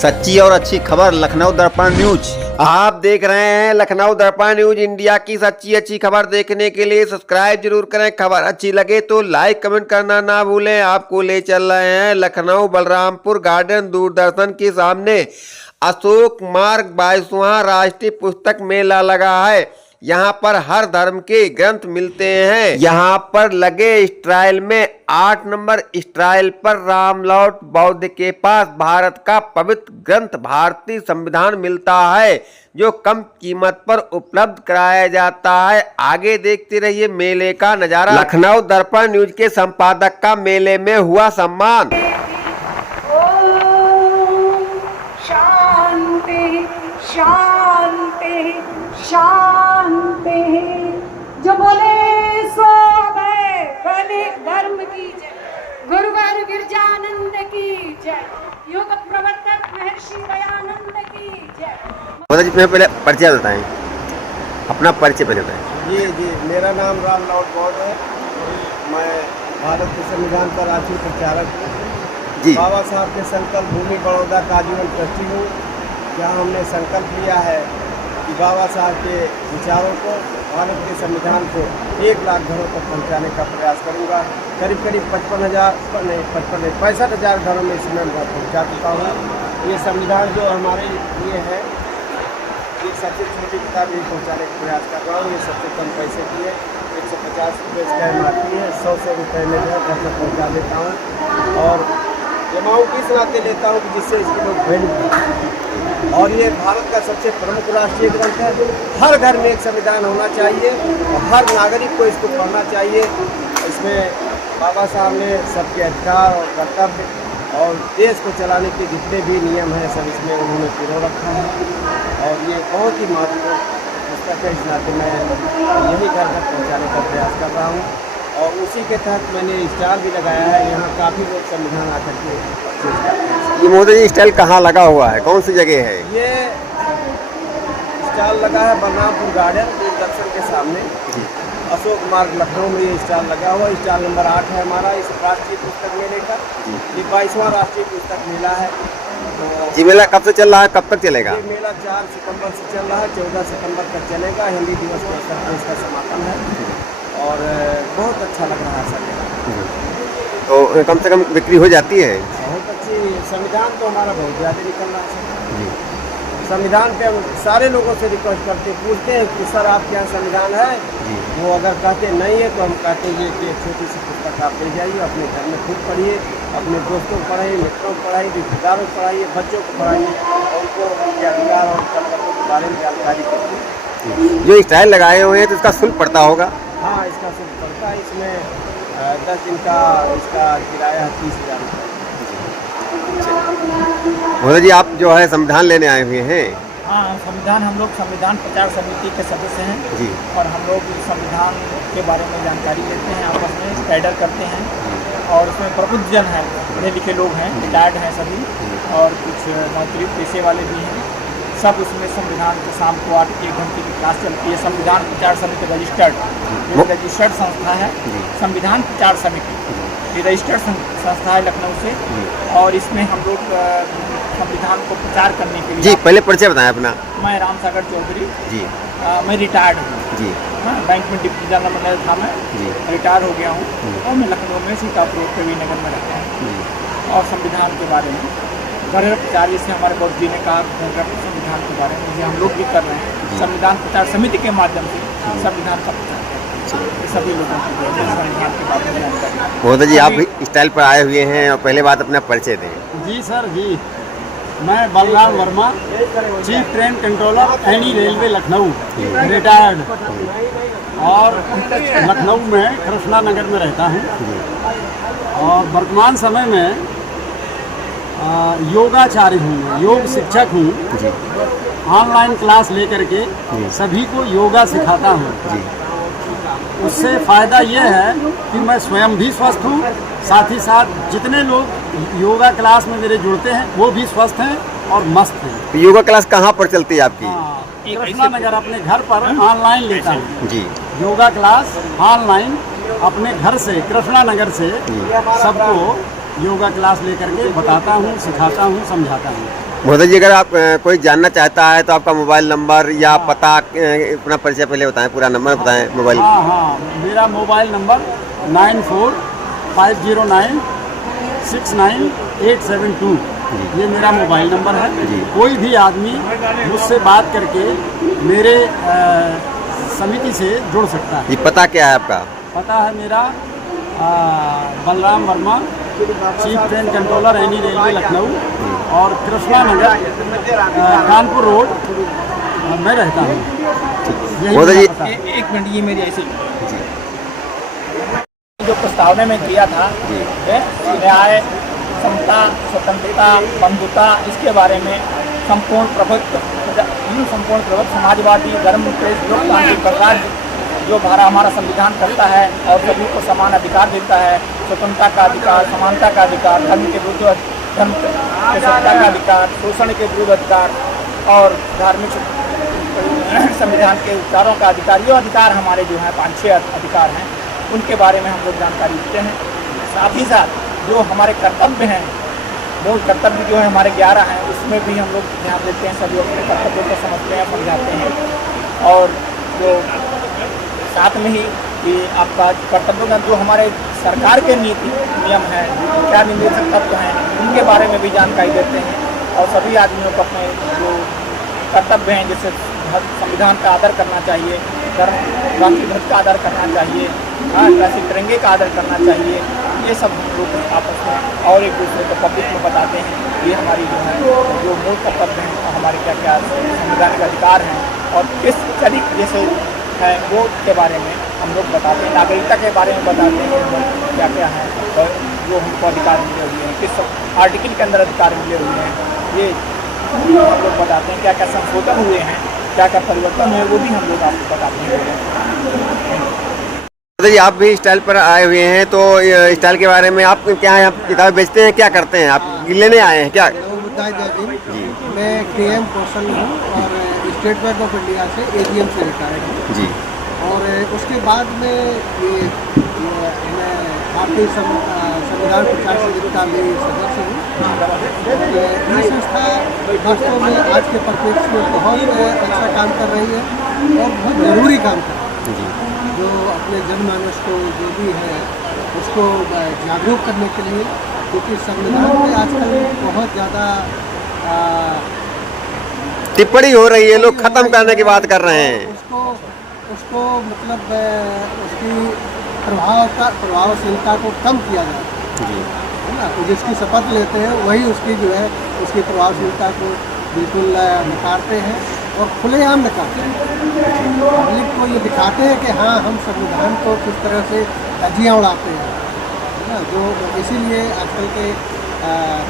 सच्ची और अच्छी खबर लखनऊ दर्पण न्यूज। आप देख रहे हैं लखनऊ दर्पण न्यूज इंडिया की सच्ची अच्छी खबर देखने के लिए सब्सक्राइब जरूर करें। खबर अच्छी लगे तो लाइक कमेंट करना ना भूलें। आपको ले चल रहे हैं लखनऊ बलरामपुर गार्डन दूरदर्शन के सामने अशोक मार्ग 22वां राष्ट्रीय पुस्तक मेला लगा है। यहाँ पर हर धर्म के ग्रंथ मिलते हैं। यहाँ पर लगे स्टाइल में 8 नंबर स्टाइल पर रामलॉट बौद्ध के पास भारत का पवित्र ग्रंथ भारतीय संविधान मिलता है, जो कम कीमत पर उपलब्ध कराया जाता है। आगे देखते रहिए मेले का नजारा। लखनऊ दर्पण न्यूज के संपादक का मेले में हुआ सम्मान। शांति शांति शांति। जो बोले सो बने धर्म की जय, गुरुवार गिरजानंद की जय, योग प्रवर्तक महर्षि दयानंद की जय। पहले परिचय बताएं, अपना परिचय पहले बताएं। जी, मेरा नाम रामलॉट बौद्ध है। मैं भारत के संविधान का राष्ट्रीय प्रचारक हूँ जी। बाबा साहब के संकल्प भूमि बड़ौदा का आजीवन ट्रस्टी हूँ। जहाँ हमने संकल्प लिया है कि बाबा साहब के विचारों को, भारत के संविधान को 1 लाख घरों तक पहुँचाने का प्रयास करूँगा। करीब 65,000 घरों में इसमें मैं पहुँचा चुका हूँ। ये संविधान जो हमारे लिए है, ये सबसे छोटी किताब ये पहुँचाने का प्रयास कर रहा हूँ। ये सबसे कम पैसे की है, 150 रुपये इसका MRP है। 100 रुपये में जो है घर तक पहुँचा देता हूँ और अमाउंट इस नाते लेता हूँ कि जिससे इसकी लोग वैल्यू। और ये भारत का सबसे प्रमुख राष्ट्रीय ग्रंथ है। हर घर में एक संविधान होना चाहिए और हर नागरिक को इसको पढ़ना चाहिए। इसमें बाबा साहब ने सबके अधिकार और कर्तव्य और देश को चलाने के जितने भी नियम हैं सब इसमें उन्होंने पिरो रखा है और ये बहुत ही महत्वपूर्ण पुस्तक है। इस नाते मैं यही घर तक पहुँचाने का प्रयास कर रहा हूँ और उसी के तहत मैंने स्टॉल भी लगाया है। यहाँ काफ़ी लोग संविधान आकर के ये मोदी जी स्टाइल कहाँ लगा हुआ है, कौन सी जगह है? ये स्टॉल लगा है बलरामपुर गार्डन दूरदर्शन के सामने, अशोक मार्ग लखनऊ में ये स्टॉल लगा हुआ है। स्टॉल नंबर 8 है हमारा इस राष्ट्रीय पुस्तक मेले का। ये 22वां राष्ट्रीय पुस्तक मेला है। तो ये मेला कब से चल रहा है, कब तक चलेगा? ये मेला 4 सितंबर से चल रहा है, 14 सितंबर तक चलेगा। हिंदी दिवस के अवसर पर इसका समापन है और बहुत अच्छा लग रहा है सर। तो कम से कम बिक्री हो जाती है? बहुत अच्छी। संविधान तो हमारा बहुत ज़्यादा निकल रहा है। संविधान पे हम सारे लोगों से रिक्वेस्ट करते पूछते हैं कि सर आपके यहाँ संविधान है? वो अगर कहते नहीं है तो हम कहते हैं कि एक छोटी सी पुस्तक आप ले जाइए, अपने घर में खुद पढ़िए, अपने दोस्तों को पढ़ाइए, मित्रों को पढ़ाइए, रिश्तेदारों को पढ़ाइए, बच्चों को पढ़ाइए और उनको उनके अधिकार और कर्तव्यों के बारे में जानकारी दीजिए। जो स्टाइल लगाए हुए हैं तो इसका शुल्क पड़ता होगा? हाँ, इसका शुल्क पड़ता है। इसमें 10 दिन का इसका किराया है 30,000 रुपये। मोदी जी आप जो है संविधान लेने आए हुए हैं? हाँ, संविधान हम लोग संविधान प्रचार समिति के सदस्य हैं जी। और हम लोग संविधान के बारे में जानकारी लेते हैं, आपस में कैडर करते हैं और उसमें प्रबुद्धजन हैं, पढ़े लिखे लोग हैं, रिटायर्ड हैं सभी और कुछ नौकरी पेशे वाले भी हैं। सब उसमें संविधान के शाम को 1 घंटे की क्लास चलती है। संविधान प्रचार समिति रजिस्टर्ड संस्था है। संविधान प्रचार समिति ये रजिस्टर्ड संस्था है लखनऊ से और इसमें हम लोग संविधान को प्रचार करने के लिए। जी, पहले परिचय बताएं अपना। मैं राम सागर चौधरी जी। मैं रिटायर्ड हूँ जी। हाँ, बैंक में डिप्टी जनरल मैनेजर था मैं जी। रिटायर हो गया हूँ और मैं लखनऊ में सीतापुर कवीनगर में रहता हूँ और संविधान के बारे में घर प्रचार जैसे हमारे बौद्ध जी ने कहा संविधान के बारे में ये हम लोग भी कर रहे हैं। संविधान प्रचार समिति के माध्यम से संविधान का प्रचार सभी लोगों को संविधान के बारे में जानकारी। मोदी जी आप भी स्टाइल पर आए हुए हैं और पहले बात अपना परिचय दें। जी सर जी, मैं Balram Verma, chief train controller any railway Lucknow, retired और लखनऊ में कृष्णा नगर में रहता हूँ और वर्तमान समय में योगाचार्य हूँ, योग शिक्षक हूँ। ऑनलाइन क्लास लेकर के सभी को योगा सिखाता हूँ। उससे फ़ायदा ये है कि मैं स्वयं भी स्वस्थ हूँ, साथ ही साथ जितने लोग योगा क्लास में मेरे जुड़ते हैं वो भी स्वस्थ हैं और मस्त हैं। तो योगा क्लास कहाँ पर चलती है आपकी? कृष्णा नगर अपने घर पर ऑनलाइन लेता हूँ जी। योगा क्लास ऑनलाइन अपने घर से कृष्णा नगर से सबको योगा क्लास लेकर के बताता हूँ, सिखाता हूँ, समझाता हूँ। मोदी जी, अगर आप कोई जानना चाहता है तो आपका मोबाइल नंबर या पता, अपना परिचय पहले बताएं, पूरा नंबर बताएं मोबाइल। हाँ हाँ, मेरा मोबाइल नंबर 9450969872, ये मेरा मोबाइल नंबर है। कोई भी आदमी मुझसे बात करके मेरे समिति से जुड़ सकता है। ये पता क्या है आपका? पता है मेरा Balram Verma, chief train controller any railway Lucknow, और कृष्णा नगर, कानपुर रोड में रहता हूँ। मोदी जी, एक मिनट, ये मेरी ऐसी जो प्रस्तावना में किया था न्याय, समता, स्वतंत्रता, बंधुता, इसके बारे में संपूर्ण प्रभुत्व समाजवादी धर्मनिरपेक्ष लोकतांत्रिक गणराज्य जो हमारा संविधान करता है और सभी को समान अधिकार देता है, स्वतंत्रता का अधिकार, समानता का अधिकार, धर्म के विरुद्ध धर्म के सत्ता का अधिकार, शोषण के विरुद्ध अधिकार और धार्मिक संविधान के उपचारों का अधिकार, ये अधिकार हमारे जो हैं 5-6 अधिकार हैं, उनके बारे में हम लोग जानकारी देते हैं। साथ ही साथ जो हमारे कर्तव्य हैं, मूल कर्तव्य जो है हमारे 11 हैं, उसमें भी हम लोग ध्यान देते हैं, सभी अपने कर्तव्यों को समझते हैं, समझाते हैं। और जो साथ में ही कि आपका कर्तव्यों का जो हमारे सरकार के नीति नियम हैं, क्या निर्देशक तत्व हैं, उनके बारे में भी जानकारी देते हैं। और सभी आदमियों को अपने जो कर्तव्य हैं, जैसे संविधान का आदर करना चाहिए, राष्ट्रीय ध्वज का आदर करना चाहिए, राष्ट्रीय तिरंगे का आदर करना चाहिए, ये सब हम लोग आपस में और एक दूसरे को पब्लिक में बताते हैं। ये हमारी जो है जो मूल कर्तव्य हैं और हमारे क्या क्या संविधान के अधिकार हैं और किस तरीके से है वो के बारे में हम लोग बताते हैं। नागरिकता के बारे में बताते हैं क्या क्या है और जो हमको अधिकार मिले हुए हैं, किस आर्टिकल के अंदर अधिकार मिले हुए हैं, ये हम लोग बताते हैं। क्या क्या संशोधन हुए हैं, क्या क्या परिवर्तन हुए, वो भी हम लोग आपको बताते हैं। जी, आप भी स्टाइल पर आए हुए हैं, तो स्टाइल के बारे में आप क्या है, आप किताबें बेचते हैं, क्या करते हैं, आप लेने आए हैं क्या? मैं KM कौशल हूँ और स्टेट बैंक ऑफ इंडिया से AGM से रिटायर्ड हूँ जी। और उसके बाद में मैं भारतीय संविधान प्रचार समिति का भी सदस्य हूँ। ये संस्था वास्तव में आज के परिप्रेक्ष्य में बहुत अच्छा काम कर रही है और बहुत ज़रूरी काम कर रही है, जो अपने जनमानस को जो भी है उसको जागरूक करने के लिए, क्योंकि संविधान में आजकल बहुत ज़्यादा टिप्पणी हो रही है, लोग खत्म करने की बात कर रहे हैं। उसको मतलब उसकी प्रभावशीलता को कम किया जाए, है ना। तो जिसकी शपथ लेते हैं वही उसकी जो है उसकी प्रभावशीलता को बिल्कुल नकारते हैं और खुलेआम नकारते हैं। पब्लिक को ये दिखाते हैं कि हाँ, हम संविधान को किस तरह से धज्जियाँ उड़ाते हैं, है ना। जो इसीलिए आजकल के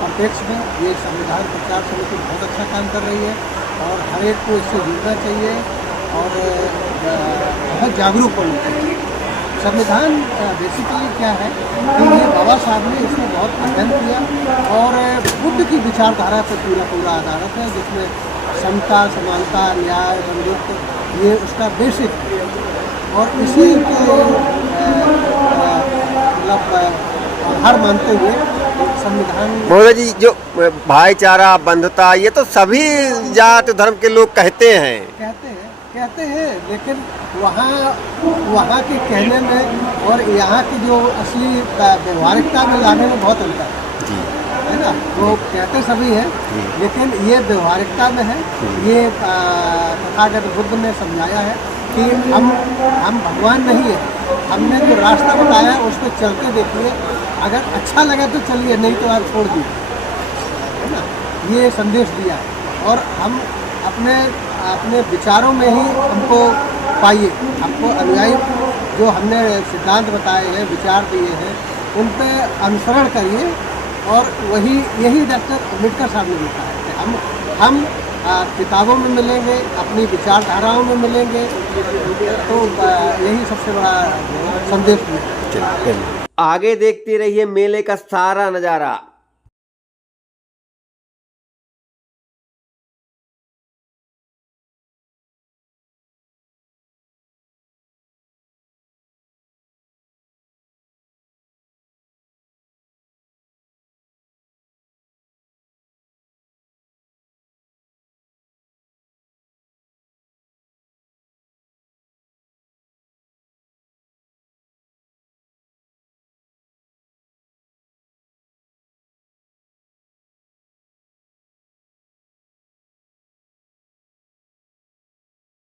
परिप्रेक्ष्य में ये संविधान प्रचार समिति बहुत अच्छा काम कर रही है और हर एक को इससे जुड़ना चाहिए और बहुत जागरूक होना चाहिए। संविधान बेसिकली क्या है कि ये बाबा साहब ने इसमें बहुत अध्ययन किया और बुद्ध की विचारधारा पर पूरा आधारित है, जिसमें समता, समानता, न्याय, बंधुत्व ये उसका बेसिक है और इसी के मतलब आधार मानते हुए संविधान। मोदी जी, जो भाईचारा, बंधुता, ये तो सभी जात धर्म के लोग कहते हैं, लेकिन वहाँ के कहने में और यहाँ की जो असली व्यवहारिकता में लाने में बहुत अंतर है ना। वो कहते सभी हैं लेकिन ये व्यवहारिकता में है। ये तथागत बुद्ध ने समझाया है कि हम भगवान नहीं है, हमने जो रास्ता बताया उस पर चलते देखिए, अगर अच्छा लगा तो चलिए, नहीं तो आप छोड़ दीजिए, है ना। ये संदेश दिया है और हम अपने विचारों में ही हमको पाइए, हमको अनुयायी जो हमने सिद्धांत बताए हैं, विचार दिए हैं, उन पर अनुसरण करिए और यही डॉक्टर अम्बेडकर साहब ने लिखा है कि हम किताबों में मिलेंगे, अपनी विचारधाराओं में मिलेंगे, तो यही सबसे बड़ा संदेश है। आगे देखते रहिए मेले का सारा नज़ारा।